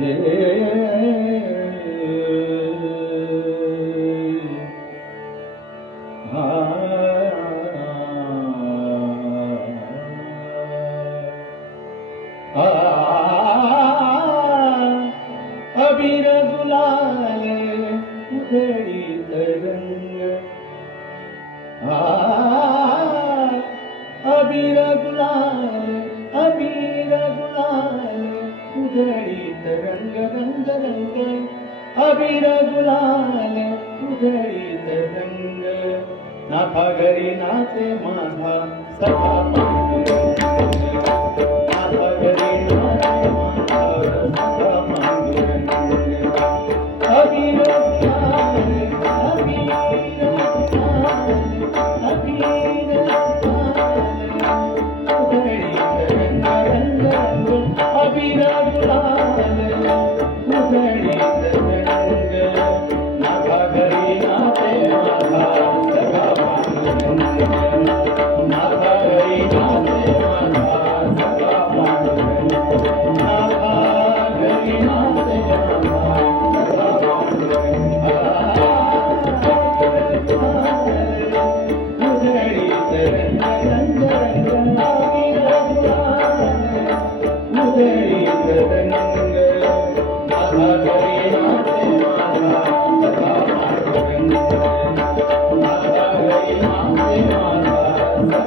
Yeah. अबीर गुलाल अबीर गुलाल उधळीत रंग रंग. रंग अबीर गुलाल उधळीत रंग. नाथा घरी नाचे माझा सखा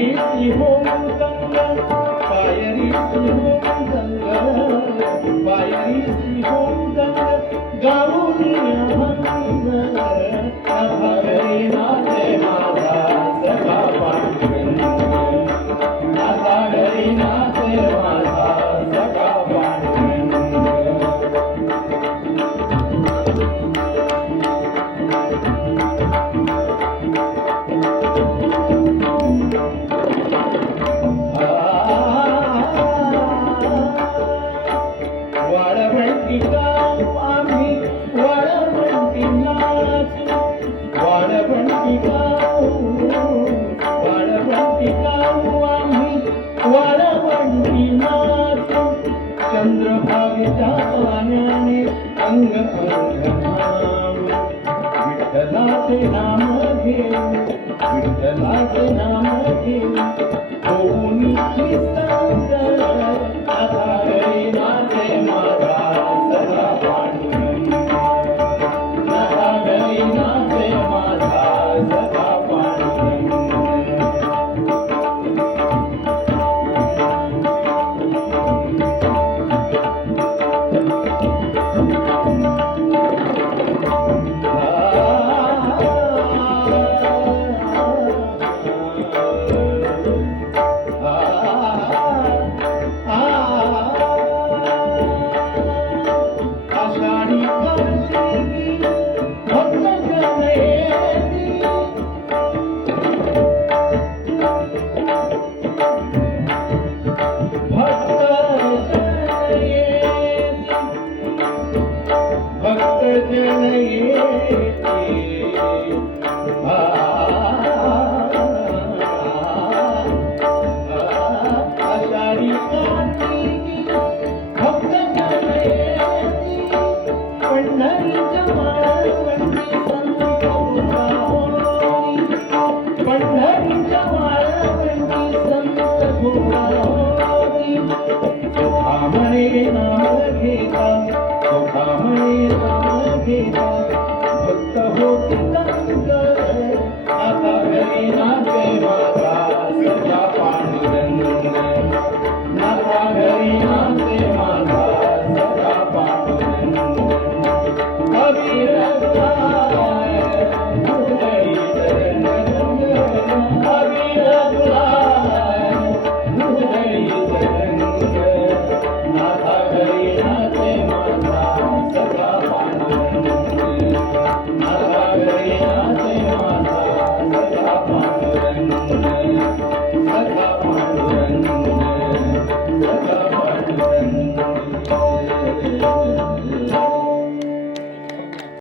你喜欢 जगाचे नाम घेऊ घेता घेता